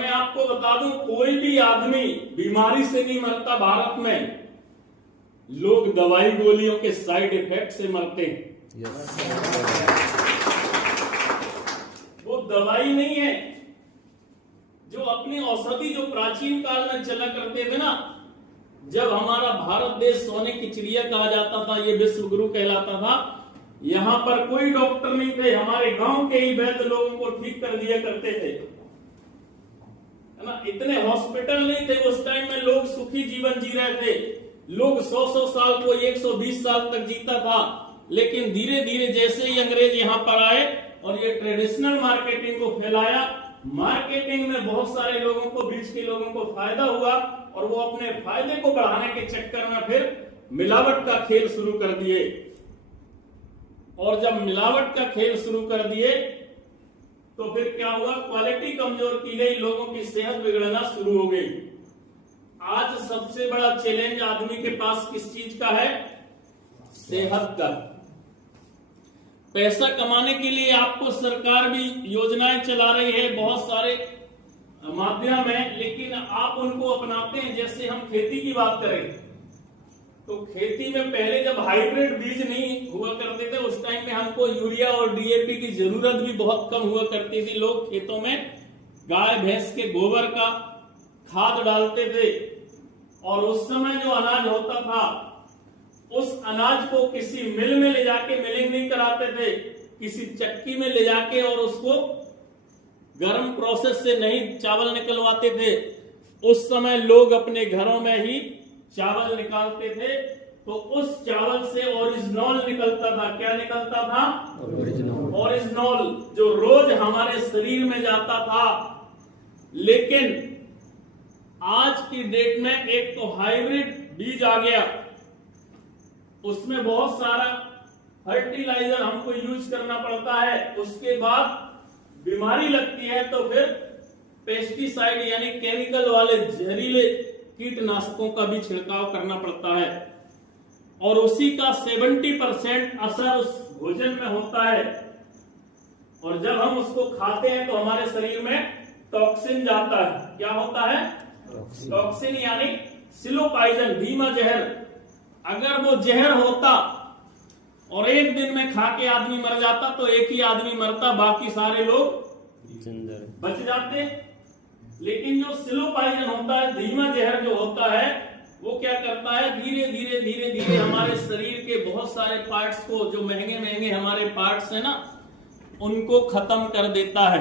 मैं आपको बता दूं, कोई भी आदमी बीमारी से नहीं मरता भारत में, लोग दवाई गोलियों के साइड इफेक्ट से मरते हैं। वो दवाई नहीं है, जो अपनी औषधि जो प्राचीन काल में चला करते थे ना, जब हमारा भारत देश सोने की चिड़िया कहा जाता था, ये विश्व गुरु कहलाता था, यहां पर कोई डॉक्टर नहीं थे, हमारे गांव के ही वैद्य लोगों को ठीक कर दिया करते थे, है ना। इतने हॉस्पिटल नहीं थे उस टाइम में, लोग सुखी जीवन जी रहे थे, लोग 100-100 साल को 120 साल तक जीता था। लेकिन धीरे धीरे जैसे ही अंग्रेज यहां पर आए और ये ट्रेडिशनल मार्केटिंग को फैलाया, मार्केटिंग में बहुत सारे लोगों को, बीच के लोगों को फायदा हुआ और वो अपने फायदे को बढ़ाने के चक्कर में फिर मिलावट का खेल शुरू कर दिए। और जब मिलावट का खेल शुरू कर दिए तो फिर क्या हुआ, क्वालिटी कमजोर की गई, लोगों की सेहत बिगड़ना शुरू हो गई। आज सबसे बड़ा चैलेंज आदमी के पास किस चीज का है? सेहत का। पैसा कमाने के लिए आपको सरकार भी योजनाएं चला रही है बहुत सारे माध्यम है, लेकिन आप उनको अपनाते हैं। जैसे हम खेती की बात करें तो खेती में पहले जब हाइब्रिड बीज नहीं हुआ करते थे, उस टाइम में हमको यूरिया और डीएपी की जरूरत भी बहुत कम हुआ करती थी। लोग खेतों में गाय भैंस के गोबर का खाद डालते थे और उस समय जो अनाज होता था, उस अनाज को किसी मिल में ले जाके मिलिंग नहीं कराते थे, किसी चक्की में ले जाके और उसको गर्म प्रोसेस से नहीं चावल निकलवाते थे। उस समय लोग अपने घरों में ही चावल निकालते थे, तो उस चावल से ओरिजिनल निकलता था। क्या निकलता था? ओरिजिनल, जो रोज हमारे शरीर में जाता था। लेकिन आज की डेट में एक तो हाइब्रिड बीज आ गया, उसमें बहुत सारा फर्टिलाइजर हमको यूज करना पड़ता है, उसके बाद बीमारी लगती है तो फिर पेस्टिसाइड यानी केमिकल वाले जहरीले कीटनाशकों का भी छिड़काव करना पड़ता है, और उसी का 70% असर उस भोजन में होता है। और जब हम उसको खाते हैं तो हमारे शरीर में टॉक्सिन जाता है। क्या होता है? टॉक्सिन यानी स्लो पॉइजन, धीमा जहर। अगर वो जहर होता और एक दिन में खा के आदमी मर जाता तो एक ही आदमी मरता, बाकी सारे लोग बच जाते। लेकिन जो स्लो पॉइजन होता है, धीमा जहर जो होता है, वो क्या करता है, धीरे धीरे धीरे धीरे हमारे शरीर के बहुत सारे पार्ट्स को, जो महंगे महंगे हमारे पार्ट्स है ना, उनको खत्म कर देता है।